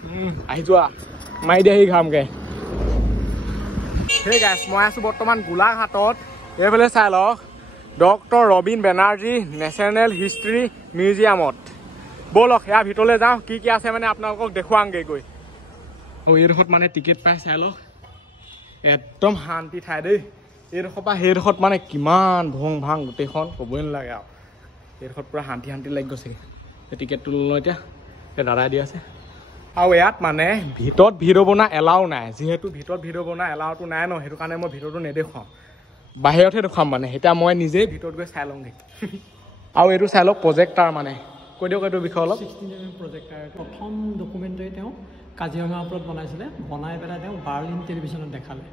আহি যোৱা মাৰি দিয়ে ঘামকে সেই গাইছ মই আছোঁ বৰ্তমান গোলাঘাটত এইফালে চাই লওক doctor Rabin Banerjee national history মিউজিয়ামত ব'লক সেয়া ভিতৰলৈ যাওঁ কি কি আছে মানে আপোনালোকক দেখুৱাংগে গৈ আৰু এইডোখৰত মানে টিকেট পাই চাই লওক একদম শান্তি ঠাই দেই এইডোখৰ পৰা সেইডোখৰত মানে কিমান ভং ভাং গোটেইখন ক'বই নালাগে আৰু এইডোখৰত পূৰা শান্তি শান্তি লাগি গৈছে টিকেটটো ল'লোঁ এতিয়া দাদাই দি আছে আৰু ইয়াত মানে ভিতৰত ভিডিঅ' বনোৱা এলাও নাই যিহেতু ভিতৰত ভিডিঅ' বনোৱা এলাওটো নাই ন সেইটো কাৰণে মই ভিডিঅ'টো নেদেখুৱাওঁ বাহিৰতহে দেখুৱাম মানে এতিয়া মই নিজেই ভিতৰত গৈ চাই লওঁগৈ আৰু এইটো চাই লওক প্ৰজেক্টাৰ মানে কৈ দিয়ক এইটো বিষয়ে অলপ 16mm প্ৰজেক্টাৰ প্ৰথম ডকুমেণ্টটোৱে তেওঁ কাজিৰঙাৰ ওপৰত বনাইছিলে বনাই পেলাই তেওঁ বাৰ্লিন টেলিভিশ্যনত দেখালে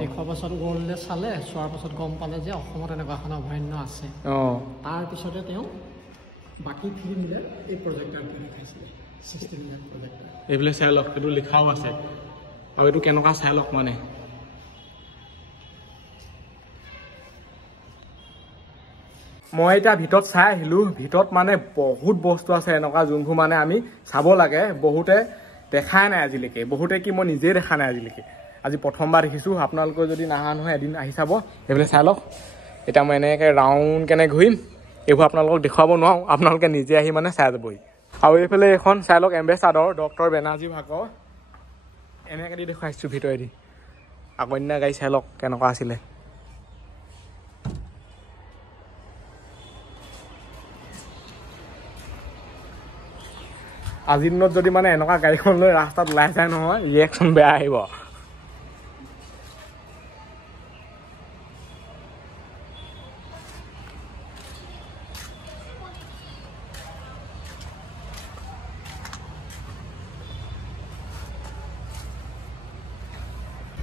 দেখুৱাৰ পাছত ৱৰ্ল্ডে চালে চোৱাৰ পাছত গম পালে যে অসমত এনেকুৱা এখন অভয়াৰণ্য আছে তাৰপিছতে তেওঁ বাকী ফিল্মলে এই প্ৰজেক্টাৰটো দেখাইছিলে 16mm প্ৰজেক্টাৰ এইবিলাক চাই লওক এইটো লিখাও আছে আৰু এইটো কেনেকুৱা চাই লওক মানে মই এতিয়া ভিতৰত চাই আহিলোঁ ভিতৰত মানে বহুত বস্তু আছে এনেকুৱা যোনবোৰ মানে আমি চাব লাগে বহুতে দেখাই নাই আজিলৈকে বহুতে কি মই নিজেই দেখা নাই আজিলৈকে আজি প্ৰথমবাৰ দেখিছোঁ আপোনালোকে যদি নাহা নহয় এদিন আহি চাব এইবিলাক চাই লওক এতিয়া মই এনেকৈ ৰাউণ্ড কেনে ঘূৰিম এইবোৰ আপোনালোকক দেখুৱাব নোৱাৰোঁ আপোনালোকে নিজে আহি মানে চাই যাবহি আৰু এইফালে এখন চাই লওক এম্বেচাডৰ ডক্টৰ বেনাৰ্জী ভাগৰ এনেকৈ দি দেখুৱাইছোঁ ভিতৰেদি আগন্যা গাড়ী চাই লওক কেনেকুৱা আছিলে আজিৰ দিনত যদি মানে এনেকুৱা গাড়ীখন লৈ ৰাস্তাত ওলাই যায় নহয় ৰিয়েকশ্যন বেয়া আহিব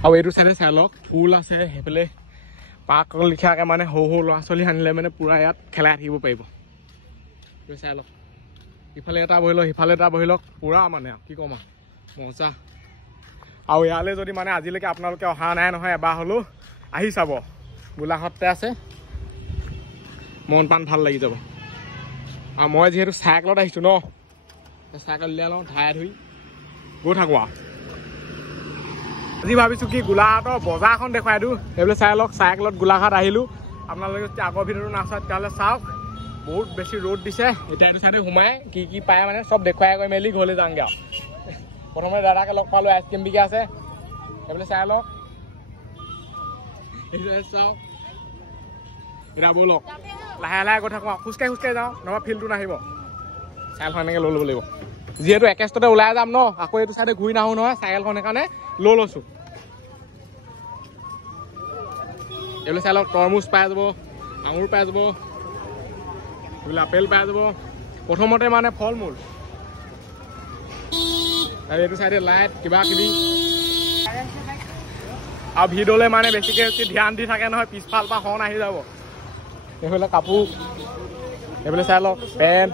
আৰু এইটো চাইডে চাই লওক ফুল আছে সেইফালে পাৰ্ক লিখাকৈ মানে সৰু সৰু ল'ৰা ছোৱালী আনিলে মানে পূৰা ইয়াত খেলাই থাকিব পাৰিব চাই লওক ইফালে এটা বহি লওক সিফালে এটা বহি লওক পূৰা মানে কি ক'ম আৰু মজা আৰু ইয়ালৈ যদি মানে আজিলৈকে আপোনালোকে অহা নাই নহয় এবাৰ হ'লেও আহি চাব গোলাঘাটতে আছে মন প্ৰাণ ভাল লাগি যাব আৰু মই যিহেতু চাইকেলত আহিছোঁ ন চাইকেল উলিয়াই লওঁ ধাই ধুই গৈ থাকোঁ আৰু আজি ভাবিছোঁ কি গোলাঘাটৰ বজাৰখন দেখুৱাই দিওঁ সেইবিলাক চাই লওক চাইকেলত গোলাঘাট আহিলোঁ আপোনালোকে যদি আগৰ ভিডিঅ'টো নাচায় তেতিয়াহ'লে চাওক বহুত বেছি ৰ'দ দিছে এতিয়া এইটো চাইডে সোমাই কি কি পায় মানে চব দেখুৱাই গৈ মেলি ঘৰলৈ যাওঁগৈ আৰু প্ৰথমে দাদাকে লগ পালোঁ আইচক্ৰীম বিকা আছে সেইবিলাক চাই লওক এইটো চাওক এতিয়া ব'লক লাহে লাহে গৈ থাকোঁ খোজকাঢ়ি খোজকাঢ়ি যাওঁ নহ'বা ফিল্ডটো নাহিব চাইকেলখন এনেকৈ লৈ ল'ব লাগিব যিহেতু একেষ্টতে ওলাই যাম ন আকৌ এইটো চাইডে ঘূৰি নাহোঁ নহয় চাইকেলখন সেইকাৰণে লৈ লৈছোঁ এইবিলাক চাই লওক তৰমুজ পাই যাব আঙুৰ পাই যাব এইবিলাক আপেল পাই যাব প্ৰথমতে মানে ফল মূল আৰু এইটো চাইডে লাইট কিবা কিবি আৰু ভিডিঅ'লৈ মানে বেছিকৈ ধ্যান দি থাকে নহয় পিছফাল পৰা হৰ্ণ আহি যাব এইফালে কাপোৰ এইফালে চাই লওক পেণ্ট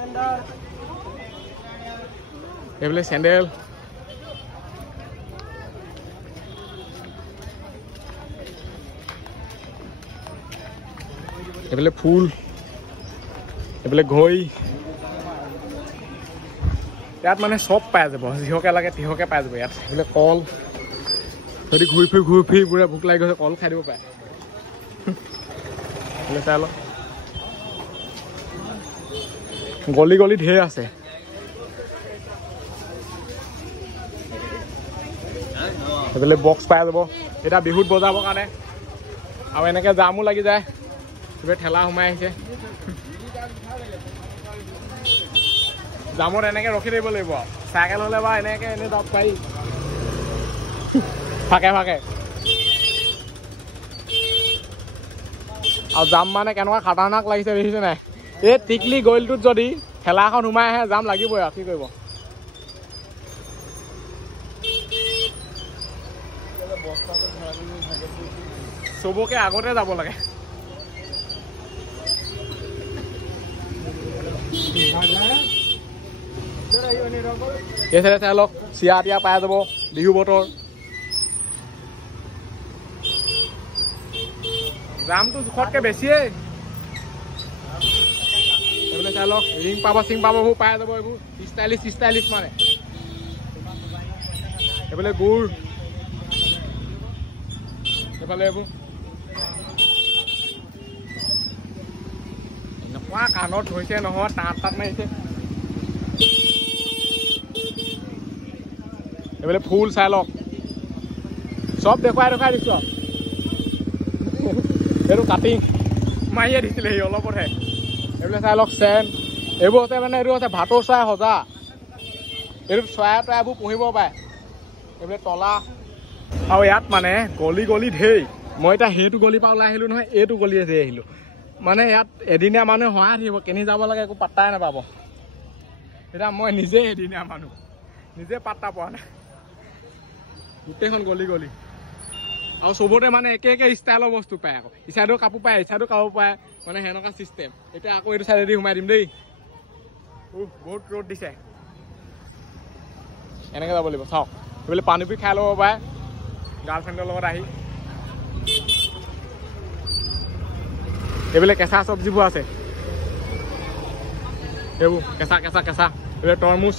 এইফালে চেণ্ডেল এইফালে ফুল এইফালে ঘড়ী ইয়াত মানে চব পাই যাব যিহকে লাগে তিহকে পাই যাব ইয়াত এইফালে কল যদি ঘূৰি ফুৰি পুৰা ভোক লাগি গৈছে কল খাই দিব পাৰে এইফালে চাই লওক গলি গলি ঢেৰ আছে এইফালে বক্স পাই যাব এতিয়া বিহুত বজাবৰ কাৰণে আৰু এনেকৈ জামো লাগি যায় এইফালে ঠেলা সোমাই আহিছে জামত এনেকৈ ৰখি থাকিব লাগিব চাইকেল হ'লে বা এনেকৈ এনেই যাব পাৰি ফাকে ফাকে আৰু জাম মানে কেনেকুৱা খাটাৰনাক লাগিছে দেখিছে নাই এই টিকলি গলিটোত যদি ঠেলাখন সোমাই আহে জাম লাগিবই আৰু কি কৰিব চবকে আগতে যাব লাগে এই চাইডে চাই লওক চিৰা তিয়া পাই যাব বিহু বতৰ দামটো জোখতকৈ বেছিয়ে এইফালে চাই লওক ৰিং পাব চিং পাববোৰ পাই যাব এইবোৰ ষ্টাইলিছ মানে এইফালে গুৰ এইফালে এইবোৰ এনেকুৱা কাণত হৈছে নহয় তাঁত মাৰিছে এইফালে ফুল চাই লওক চব দেখুৱাই দিছো এইটো কাটিং মাৰিয়ে দিছিলে সি অলপতহে এইফালে চাই লওক চেন এইবোৰ হৈছে মানে এইটো হৈছে ভাটৌ চৰাই সজা এইটো চৰাই তৰাইবোৰ পুহিব পাৰে এইফালে তলা আৰু ইয়াত মানে গলি ঢেৰ মই এতিয়া সেইটো গলিৰ পৰা ওলাই আহিলোঁ নহয় এইটো গলিয়ে যে আহিলোঁ মানে ইয়াত এদিনীয়া মানুহে সহায় থাকিব কেনি যাব লাগে একো পাত্তাই নাপাব এতিয়া মই নিজে এদিনীয়া মানুহ নিজে পাত্তা পোৱা নাই গোটেইখন গলি আৰু চবতে মানে একে ষ্টাইলৰ বস্তু পায় আকৌ ইচাইডেও কাপোৰ পায় ইচাইডেও কাপোৰ পায় মানে সেনেকুৱা চিষ্টেম এতিয়া আকৌ এইটো চাইডেদি সোমাই দিম দেই বহুত ৰ'দ দিছে এনেকৈ যাব লাগিব চাওক এইফালে পানী পি খাই ল'ব পাৰে গাৰ্লফ্ৰেণ্ডৰ লগত আহি এইফালে কেঁচা চব্জিবোৰ আছে এইবোৰ কেঁচা এইফালে তৰমুজ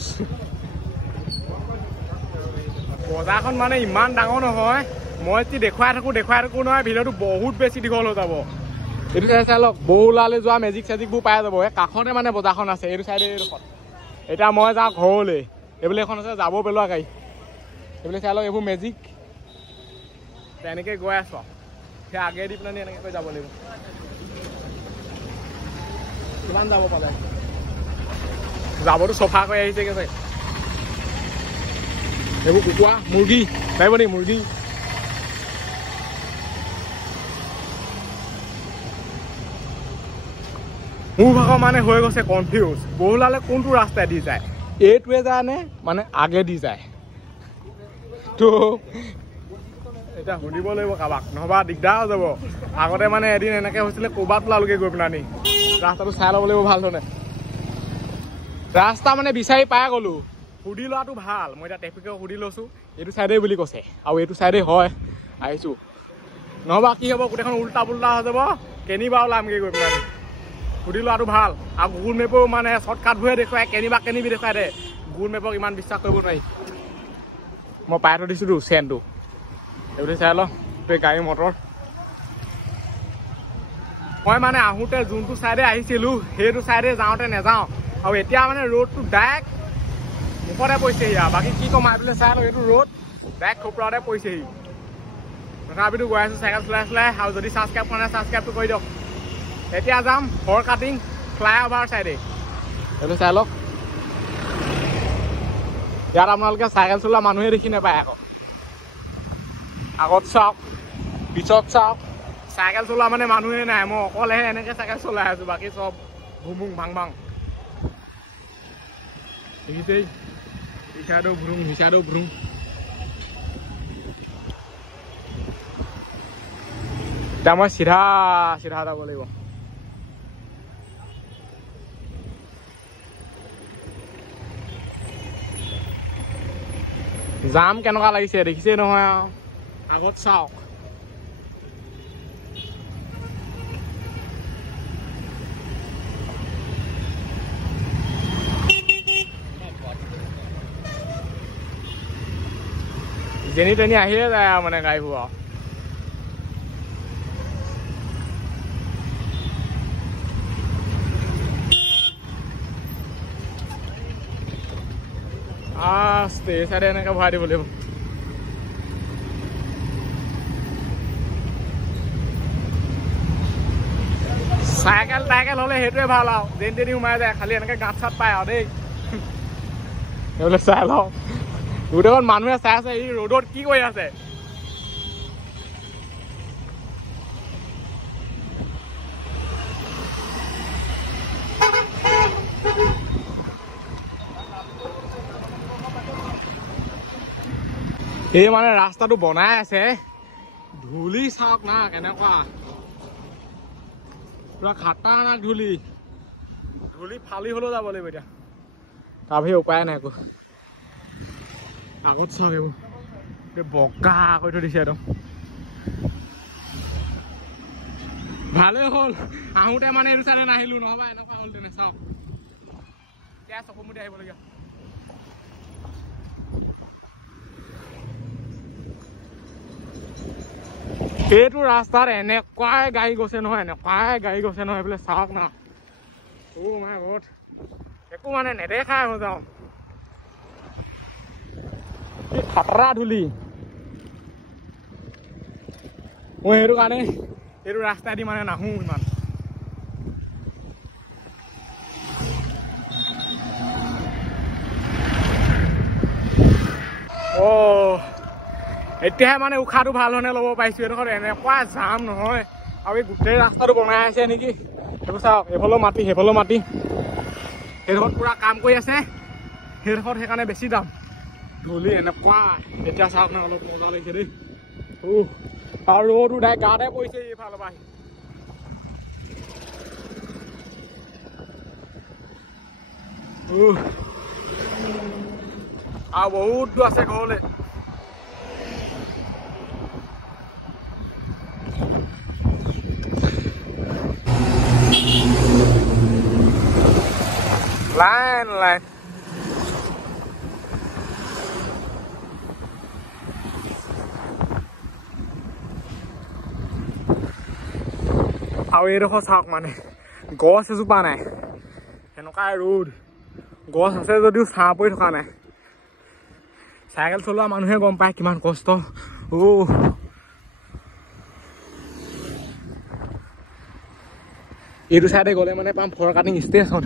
বজাৰখন মানে ইমান ডাঙৰ নহয় মই যদি দেখুৱাই থাকোঁ নহয় ভিডিঅ'টো বহুত বেছি দীঘল হৈ যাব এইটো চাই লওক বৌলালৈ যোৱা মেজিক চেজিকবোৰ পাই যাব এই কাষতে মানে বজাৰখন আছে এইটো চাইডে এইডোখৰত এতিয়া মই যাওঁ ঘৰলৈ এইফালে এখন আছে যাব পেলোৱা গাড়ী এইফালে চাই লওক এইবোৰ মেজিক তেনেকৈ গৈ আছোঁ সেই আগে দি পেলাই এনেকৈ কৈ যাব লাগিব কিমান যাব পালে যাবতো চফা কৰি আহিছেগৈ চাগে এইবোৰ কুকুৰা মুৰ্গী পাৰিব নেকি মুৰ্গী মোৰ ভাগৰ মানে হৈ গৈছে কনফিউজ বহুলালে কোনটো ৰাস্তাই দি যায় এইটোৱে যায় নে মানে আগে দি যায় তো এতিয়া সুধিব লাগিব কাৰোবাক নহবা দিগদাৰ হৈ যাব আগতে মানে এদিন এনেকৈ হৈছিলে ক'ৰবাত ওলালোগৈ গৈ পেলাই ৰাস্তাটো চাই ল'ব লাগিব ভাল ধৰণে ৰাস্তা মানে বিচাৰি পাই গ'লোঁ সুধি লোৱাটো ভাল মই এতিয়া ট্ৰেফিকক সুধি লৈছোঁ এইটো চাইডেই বুলি কৈছে আৰু এইটো চাইডেই হয় আহিছোঁ নহবা কি হ'ব গোটেইখন উল্টা পুল্টা হৈ যাব কেনিবা ওলামগৈ গৈ পেলাই সুধি লোৱাটো ভাল আৰু গুগল মেপো মানে শ্বৰ্টকাটবোৰে দেখুৱাই কেনিবি দেখুৱাই দে গুগল মেপক ইমান বিশ্বাস কৰিব নোৱাৰি মই পাই থৈ দিছোঁতো চেনটো এইবোৰ চাই লওঁ গাড়ী মটৰ মই মানে আহোঁতে যোনটো চাইডে আহিছিলোঁ সেইটো চাইডে যাওঁতে নাযাওঁ আৰু এতিয়া মানে ৰ'দটো ডাইৰেক্ট মুখতে পৰিছেহি আৰু বাকী কি ক'ম আহিবলৈ চাই লওঁ এইটো ৰ'দ ডাইৰেক্ট খোপৰাতে পৰিছেহি তথাপিতো গৈ আছোঁ চাইকেল চলাই আৰু যদি ছাবস্ক্ৰাইব কৰা নাই ছাবস্ক্ৰাইবটো কৰি দিয়ক এতিয়া যাম ফৰ কাটিং ফ্লাইঅভাৰ চাইডে এইটো চাই লওক ইয়াত আপোনালোকে চাইকেল চলোৱা মানুহে দেখি নাপায় আকৌ আগত চাওক পিছত চাওক চাইকেল চলোৱা মানে মানুহে নাই মই অকলেহে এনেকৈ চাইকেল চলাই আছোঁ বাকী চব ভুমুং ভাং দেখিছেই ইচাইডেও ভ্ৰুং সিচাইডেও ভ্ৰুং এতিয়া মই চিধা যাব লাগিব জাম কেনেকুৱা লাগিছে দেখিছেই নহয় আৰু আগত চাওক যেনি তেনি আহিয়ে যায় আৰু মানে গাড়ীবোৰ আৰু আস্তে এই চাইডে এনেকৈ ভৰাই দিব লাগিব চাইকেল টাইকেল হ'লে সেইটোৱে ভাল আৰু যেনি তেনি সোমাই যায় খালি এনেকৈ গাঁত চাত পায় আৰু দেই এইবোলে চাই লওঁ গোটেইখন মানুহে চাই আছে এই ৰ'দত কি কৰি আছে এই মানে ৰাস্তাটো বনাই আছে ধূলি চাওক না কেনেকুৱা পুৰা খাটাৰনাক ধূলি ফালি হ'লেও যাব লাগিব এতিয়া তাৰ বাহিৰে উপায় নাই একো আগত চাওক এইবোৰ বগা কৰি থৈ দিছে একদম ভালেই হ'ল আহোঁতে মানে এইটো চাইডে নাহিলোঁ নহ'বা এনেকুৱা হ'ল তেনে চাওক এতিয়া চকুমুটি আহিবলগীয়া এইটো ৰাস্তাত এনেকুৱাই গাড়ী গৈছে নহয় এইফালে চাওক না মাই গড একো মানে নেদেখাই হৈ যাওঁ কি খাতৰা ধূলি মই সেইটো কাৰণে এইটো ৰাস্তাইদি মানে নাহো ইমান এতিয়াহে মানে উশাহটো ভাল ধৰণে ল'ব পাৰিছো এইডোখৰত এনেকুৱা জাম নহয় আৰু এই গোটেই ৰাস্তাটো বনাই আছে নেকি এইবোৰ চাওক এইফালেও মাটি সেইফালেও মাটি সেইডোখৰত পুৰা কাম কৰি আছে সেইডোখৰত সেইকাৰণে বেছি দাম ধূলি এনেকুৱা এতিয়া চাওক না অলপ মজা লাগিছে দেই আৰু ৰ'দ উঠাই গাতে পৰিছে এইফালৰ পৰা আৰু বহুত দূৰ আছে ঘৰলৈ লাইন লাইন আৰু এইডোখৰ চাওক মানে গছ এজোপা নাই সেনেকুৱা ৰ'দ গছ আছে যদিও ছাঁ পৰি থকা নাই চাইকেল চলোৱা মানুহে গম পায় কিমান কষ্ট এইটো চাইডে গ'লে মানে পাম ফৰকাটিং ষ্টেচন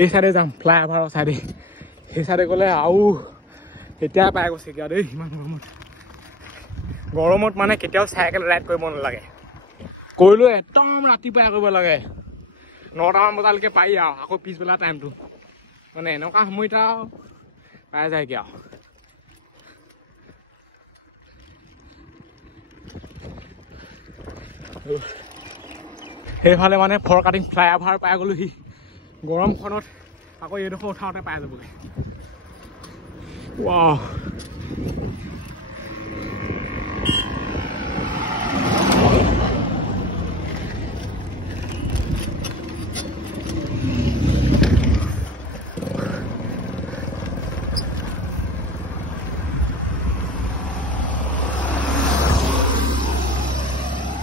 এই চাইডে যাম ফ্লাই অভাৰৰ চাইডে সেই চাইডে গ'লে আৰু এতিয়াই পাই গৈছে কিয় দেই ইমান গৰমত মানে কেতিয়াও চাইকেল ৰাইড কৰিব নালাগে কৰিলেও একদম ৰাতিপুৱাই কৰিব লাগে 9টামান বজালৈকে পাৰি আৰু আকৌ পিছবেলা টাইমটো মানে এনেকুৱা সময়ত আৰু পাই যায় কি আৰু সেইফালে মানে ফৰকাটিং ফ্লাই অভাৰ পাই গ'লোহি গৰমখনত আকৌ এইডোখৰ উঠাওঁতে পাই যাবগৈ ৱাও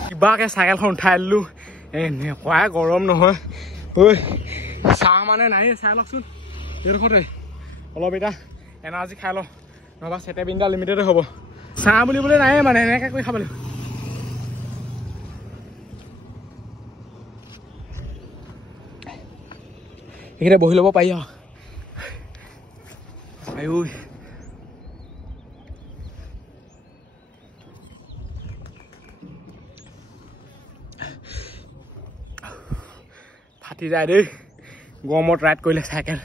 কিবাকে চাইকেলখন উঠাই দিলোঁ এনেকুৱাই গৰম নহয় ঐ চাহ মানে নাই চাই লওকচোন এইডোখৰতে অলপ এতিয়া এনাৰ্জি খাই লওঁ নহবা চেটেবিনটা লিমিটেডে হ'ব চাহ বুলিবলৈ নাই মানে এনেকৈ কৰি খাব লাগিব এইখিনিতে বহি ল'ব পাৰি আৰু ফাটি যায় দেই গৰমত ৰাইড কৰিলে চাইকেল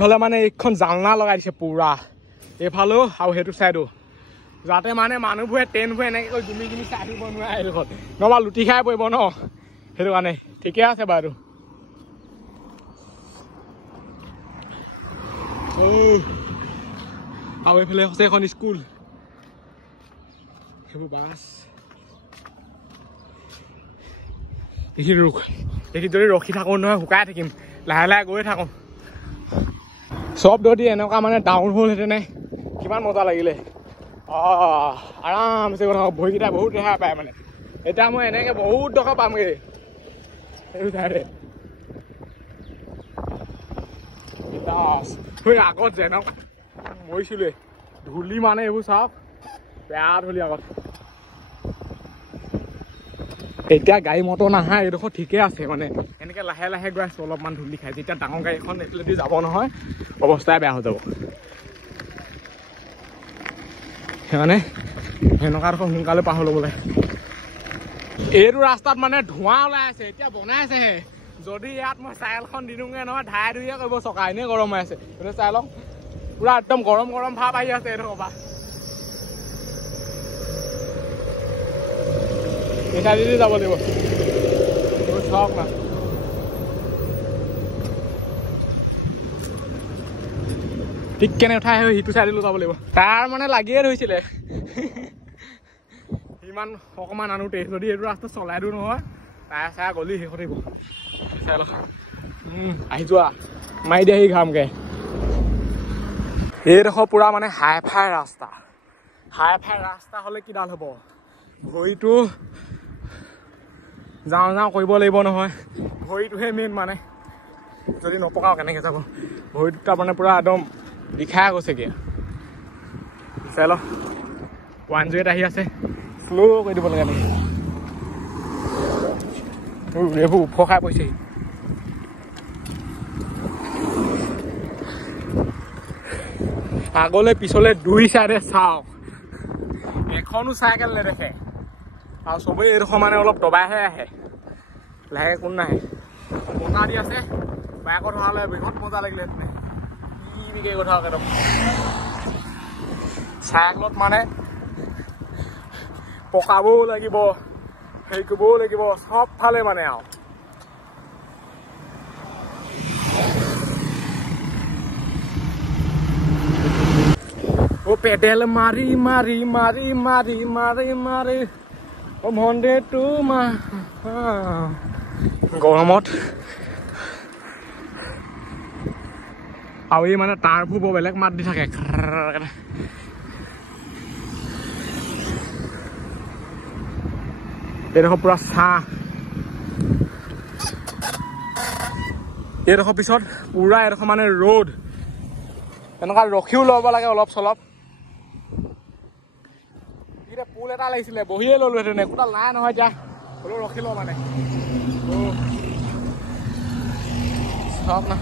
হ'লে মানে এইখন জালনা লগাই দিছে পুৰা এইফালেও আৰু সেইটো চাইডো যাতে মানে মানুহবোৰে ট্ৰেইনবোৰে এনেকৈ কৰি গুমি গুমি চাই দিব নোৱাৰে এইডোখৰত নহবা লুটি খাই পৰিব ন সেইটো কাৰণে ঠিকে আছে বাৰু আৰু এইফালে হৈছে এখন স্কুল সেইবোৰ বাছ এইখিনি যদি ৰখি থাকোঁ নহয় শুকাই থাকিম লাহে লাহে গৈ থাকোঁ চব যদি এনেকুৱা মানে ডাউন হ'লহেঁতেনে কিমান মজা লাগিলে আৰামছে কথা ভৰিকেইটা বহুত ৰেহাই পায় মানে এতিয়া মই এনেকৈ বহুত টকা পামগৈ সেইটো চাইডে আগত যেনেকুৱা মৰিছিলোৱে ধূলি মানে এইবোৰ চাওক বেয়া ধূলি আগত এতিয়া গাড়ী মটৰ নাহা এইডোখৰ ঠিকে আছে মানে এনেকৈ লাহে লাহে গৈ আছোঁ অলপমান ধূলি খাই যেতিয়া ডাঙৰ গাড়ীখন এইফালেদি যাব নহয় অৱস্থাই বেয়া হৈ যাব সেইকাৰণে সেনেকুৱা ডোখৰ সোনকালে পাৰ হৈ ল'ব লাগে এইটো ৰাস্তাত মানে ধোঁৱা ওলাই আছে এতিয়া বনাই আছেহে যদি ইয়াত মই চাইকেলখন দি দিওঁগৈ নহয় ধাই ধুইয়ে কৰিব চকা এনেই গৰম হৈ আছে সেইটো চাই লওক পুৰা একদম গৰম গৰম ভাৱ আহি আছে এইডোখৰ পৰা এটা দিদি যাব লাগিব চাওক না ঠিক কেনে উঠাই আহি সিটো চাইডলৈ যাব লাগিব তাৰ মানে লাগিয়ে ধৰিছিলে ইমান অকণমান আনোতে যদি এইটো ৰাস্তা চলাই দিওঁ নহয় তাই চাই গলি শেষ থাকিব চাই লওক আহি যোৱা মাৰি দিয়ে আহি ঘামকৈ এইডোখৰ পুৰা মানে হাই ফাই ৰাস্তা হ'লে কিডাল হ'ব ভৰিটো যাওঁ কৰিব লাগিব নহয় ভৰিটোহে মেইন মানে যদি নপকাও কেনেকৈ যাব ভৰিটো তাৰমানে পূৰা একদম বিষাই গৈছেগৈ চাই ল 108 আহি আছে শ্ল' কৰি দিব লাগে নেকি এইবোৰ ওখ খাই পৰিছে আগলৈ পিছলৈ দুই চাইডে চাওক এখনো চাইকেল নেদেখে আৰু চবেই এইডোখৰ মানে অলপ দবাইহে আহে লাহেকৈ কোন নাহে বতাহ দি আছে বাইকত হোৱালে বিহত মজা লাগিলে তেনে কি কথা একদম চাইকেলত মানে পকাবও লাগিব হেৰি কৰিবও লাগিব চব ফালে মানে আৰু পেডেল মাৰি মাৰি মাৰি মাৰি মাৰি মাৰি মন্দে তোমাৰ গৰমত আৰু এই মানে তাৰবোৰ বৰ বেলেগ মাত দি থাকে এইডোখৰ পুৰা ছাঁ এইডোখৰ পিছত পুৰা এইডোখৰ মানে ৰ'দ এনেকুৱা ৰখিও ল'ব লাগে অলপ চলপ এতিয়া পুল এটা লাগিছিলে বহিয়ে ল'লো হেঁতেন একোটা নাই নহয় এতিয়া হ'লেও ৰখি লওঁ মানে চব না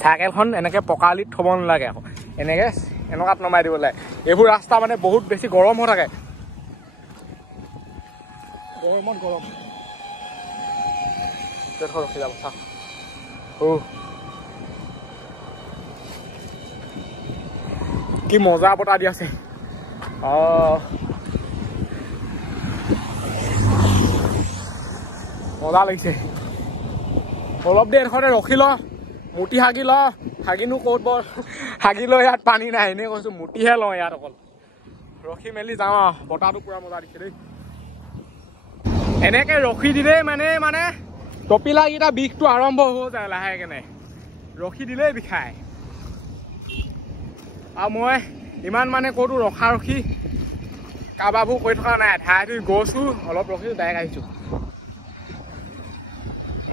চাইকেলখন এনেকৈ পকালিত থ'ব নালাগে আকৌ এনেকৈ এনেকুৱাত নমাই দিব লাগে এইবোৰ ৰাস্তা মানে বহুত বেছি গৰম হৈ থাকে গৰমত গৰম ৰখি যাব চাওক কি মজা বতাহ দি আছে মজা লাগিছে অলপ দেৰি এডোখৰতে ৰখি ল মুটি হাগি ল হাগিনো ক'ত বৰ হাগি লৈ ইয়াত পানী নাই এনেই কৈছোঁ মুটিহে লওঁ ইয়াত অকল ৰখি মেলি যাওঁ বতাহটো পুৰা মজা দিছে দেই এনেকৈ ৰখি দিলেই মানে টপিলাকেইটা বিষটো আৰম্ভ হৈ যায় লাহেকেনে ৰখি দিলেই বিষায় আৰু মই ইমান মানে ক'তো ৰখি কাবাবোৰ কৰি থকা নাই ঠাই ধুই গৈছোঁ অলপ ৰখিছোঁ ডাইৰেক্ট আহিছোঁ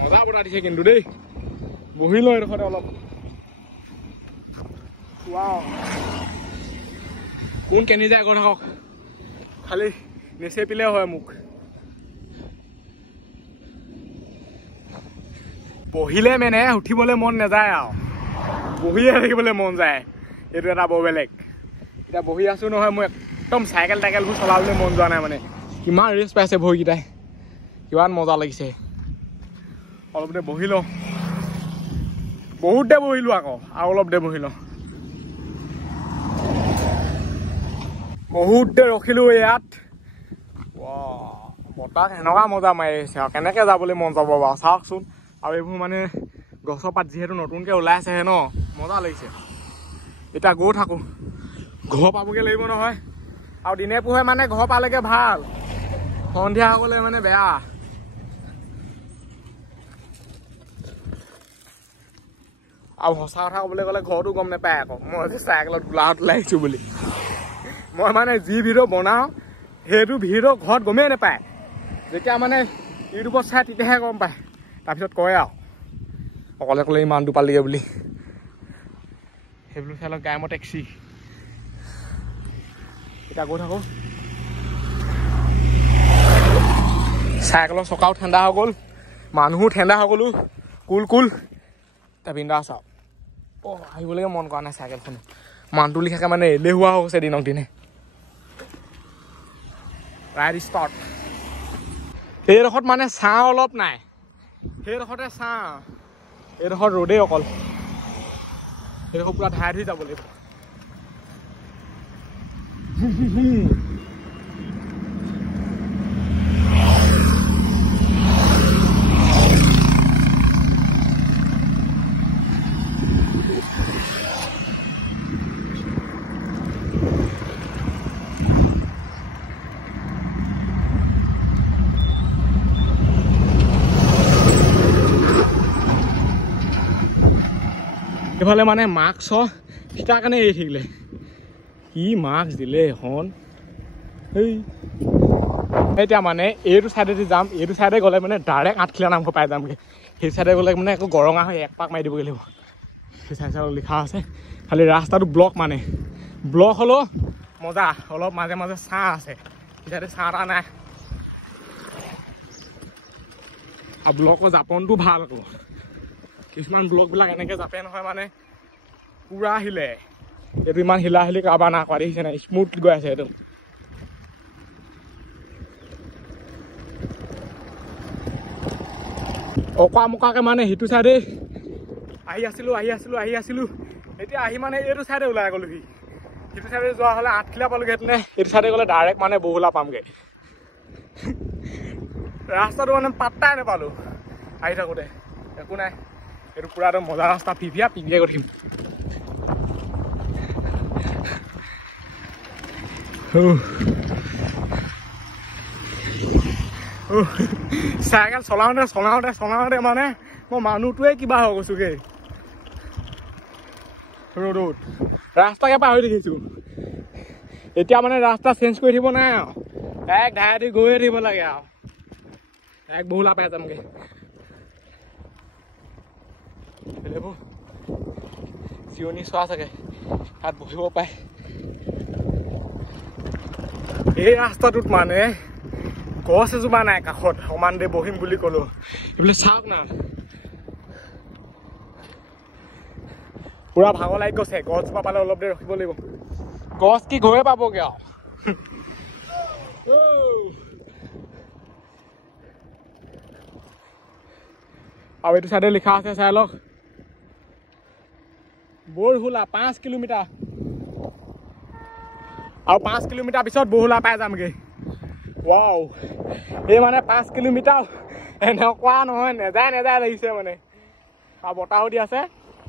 মজা বতাহ দিছে কিন্তু দেই বহি লওঁ এইডোখৰতে অলপ কোন কেনি যায় গৈ থাকক খালি নেচেপিলে হয় মোক বহিলে মানে উঠিবলৈ মন নাযায় আৰু বহিয়ে থাকিবলৈ মন যায় এইটো এটা বৰ বেলেগ এতিয়া বহি আছোঁ নহয় মই একদম চাইকেল টাইকেলবোৰ চলাবলৈ মন যোৱা নাই মানে কিমান ৰেষ্ট পাইছে ভৰিকেইটাই কিমান মজা লাগিছে অলপ দেৰি বহি লওঁ বহুত দেৰি বহিলোঁ আকৌ আৰু অলপ দেৰি বহি লওঁ বহুত দেৰি ৰখিলোঁ ইয়াত বতাহ এনেকুৱা মজা মাৰি আহিছে আৰু কেনেকৈ যাবলৈ মন যাব বাৰু চাওকচোন আৰু এইবোৰ মানে গছৰ পাত যিহেতু নতুনকৈ ওলাই আছেহে ন মজা লাগিছে এতিয়া গৈ থাকোঁ ঘৰ পাবগৈ লাগিব নহয় আৰু দিনে পোহে মানে ঘৰ পালেগৈ ভাল সন্ধিয়া গ'লে মানে বেয়া আৰু সঁচা কথা ক'বলৈ গ'লে ঘৰতো গম নাপায় আকৌ মই যে চাইকেলত গোলাঘাট ওলাই আহিছোঁ বুলি মই মানে যি ভিডিঅ' বনাওঁ সেইটো ভিডিঅ' ঘৰত গমেই নাপায় যেতিয়া মানে ইউটিউবত চাই তেতিয়াহে গম পায় তাৰপিছত কয় আৰু অকলে অকলে ইমানটো পালিগে বুলি সেইবোৰ চাই লওক গাইমৰ টেক্সি এতিয়া গৈ থাকোঁ চাইকেলৰ চকাও ঠাণ্ডা হৈ গ'ল মানুহো ঠাণ্ডা হৈ গ'লো কুল এতিয়া বিন্দাছ আৰু আহিবলৈকে মন কৰা নাই চাইকেলখন মানুহটো লিখাকে মানে এলেহুৱা হৈ গৈছে দিনক দিনে ৰাইড ষ্টাৰ্ট এইডোখৰত মানে ছাঁ অলপ নাই সেইডোখৰতে ছাঁ এইডোখৰত ৰ'দেই অকল এইডোখৰ পুৰা ধাই ধুই যাব লাগিব এইফালে মানে মাস্ক তাৰ কাৰণে এৰি থাকিলে কি মাস্ক দিলে এখন এই এতিয়া মানে এইটো চাইডেদি যাম এইটো চাইডে গ'লে মানে ডাইৰেক্ট আঠখিলা নামঘৰ পাই যামগৈ সেই চাইডে গ'লে মানে একো গৰঙা হৈ এক পাক মাৰি দিবগৈ লাগিব সেই চাইড লিখা আছে খালি ৰাস্তাটো ব্লক মানে ব্লক হ'লেও মজা অলপ মাজে মাজে ছাঁ আছে ইয়াতে ছাঁ এটা নাই আৰু ব্লকৰ জাপনটো ভাল আকৌ কিছুমান ব্লকবিলাক এনেকৈ জাপে নহয় মানে পুৰা হিলে এইটো ইমান হিলা হিলি কাৰোবাৰ না কৰা দেখিছে নাই স্মুথ গৈ আছে একদম অকা মকাকৈ মানে সিটো চাইডে আহি আছিলোঁ এতিয়া আহি মানে এইটো চাইডে ওলাই গ'লোহি সিটো চাইডে যোৱা হ'লে আঠখিলা পালোগৈহেঁতেন এইটো চাইডে গ'লে ডাইৰেক্ট মানে বহুলা পামগৈ ৰাস্তাটো মানে পাত্তাই নাপালোঁ আহি থাকোঁতে একো নাই এইটো পুৰা একদম মজা ৰাস্তা পিভিয়া গঠিম চাইকেল চলাওঁতে মানে মই মানুহটোৱে কিবা হৈ গৈছোগৈ ৰ'দত ৰাস্তাকে পাহৰি দেখিছোঁ এতিয়া মানে ৰাস্তা চেঞ্জ কৰি দিব নাই আৰু এক ধাৰেদি গৈয়ে থাকিব লাগে আৰু এক বহুলা পাই যামগৈ চিৰণি চোৱা চাগে তাত বহিব পায় এই ৰাস্তাটোত মানে গছ এজোপা নাই কাষত সমান দে বহিম বুলি ক'লো এইবিলাক চাওক না পুৰা ভাগৰ লাগি গৈছে গছজোপা পালে অলপ দেৰি ৰখিব লাগিব গছ কি ঘৰে পাবগৈ আৰু এইটো চাইডে লিখা আছে চাই লওক বৰহুলা 5 কিলোমিটাৰ আৰু 5 কিলোমিটাৰ পিছত বহুলা পাই যামগৈ ৱাও এই মানে 5 কিলোমিটাৰ এনেকুৱা নহয় নেযায় লাগিছে মানে আৰু বতাহো দি আছে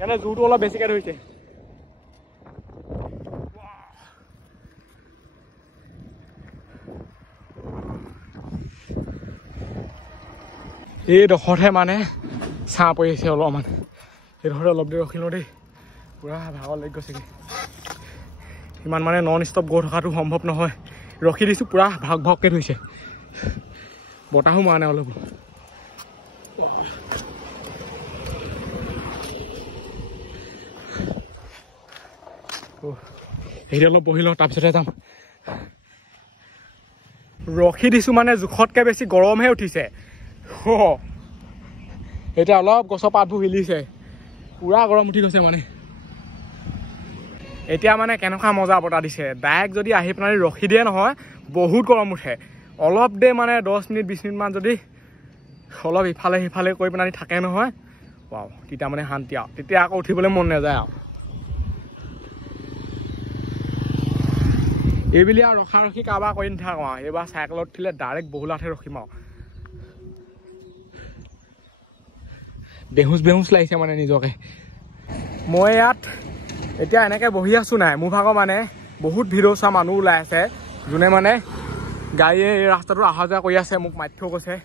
এনে জোৰটো অলপ বেছিকৈ ধৰিছে এইডোখৰতহে মানে ছাঁ পৰিছে অলপমান এইডোখৰতে অলপ দেৰি ৰখিলোঁ দেই পুৰা ভাগৰ লাগি গৈছেগৈ ইমান মানে নন ষ্টপ গৈ থকাটো সম্ভৱ নহয় ৰখি দিছোঁ পুৰা ভাগকৈ ধৰিছে বতাহো মৰা নাই অলপ হেৰি অলপ বহি লওঁ তাৰপিছতে যাম ৰখি দিছোঁ মানে জোখতকৈ বেছি গৰমহে উঠিছে এতিয়া অলপ গছৰ পাতবোৰ হিলিছে পুৰা গৰম উঠি গৈছে মানে এতিয়া মানে কেনেকুৱা মজা বতাহ দিছে ডাইৰেক্ট যদি আহি পেলাই ৰখি দিয়ে নহয় বহুত গৰম উঠে অলপ দেৰি মানে 10 মিনিট 20 মিনিটমান যদি অলপ ইফালে সিফালে কৰি পেলাই থাকে নহয় ৱাও তেতিয়া মানে শান্তি আৰু তেতিয়া আকৌ উঠিবলৈ মন নাযায় আৰু এইবুলি আৰু ৰখি কাৰোবাৰ কৰি নাথাকোঁ আৰু এইবাৰ চাইকেলত উঠিলে ডাইৰেক্ট বহুলাতহে ৰখিম আৰু বেহুচ লাগিছে মানে নিজকে মই ইয়াত এতিয়া এনেকৈ বহি আছোঁ নাই মোৰ ভাগৰ মানে বহুত ভিডিঅ' চোৱা মানুহ ওলাই আছে যোনে মানে গাড়ীয়ে এই ৰাস্তাটো অহা যোৱা কৰি আছে মোক মাতি থৈ গৈছে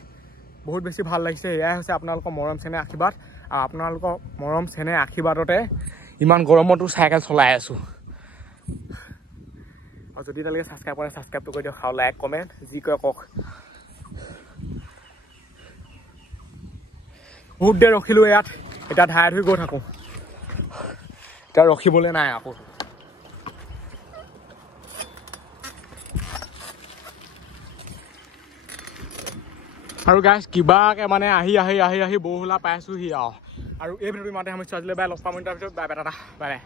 বহুত বেছি ভাল লাগিছে এয়াই হৈছে আপোনালোকৰ মৰম চেনেহ আশীৰ্বাদ আৰু আপোনালোকৰ মৰম চেনেহ আশীৰ্বাদতে ইমান গৰমতো চাইকেল চলাই আছোঁ আৰু যদি তেওঁলোকে ছাবস্ক্ৰাইব কৰে ছাবস্ক্ৰাইবটো কৰি দিয়ক আৰু লাইক কমেণ্ট যি কয় কওক বহুত দেৰি ৰখিলোঁ ইয়াত এতিয়া ধাৰে ধুই গৈ থাকোঁ এতিয়া ৰখিবলৈ নাই আকৌ আৰু গাইজ কিবাকৈ মানে আহি বহুলা পাইছোঁহি আৰু এই ভিডিঅ'টো ইমানতে সামৰিছোঁ আজিলৈ বাই লগ পাম তাৰ ভিতৰত বাই বাই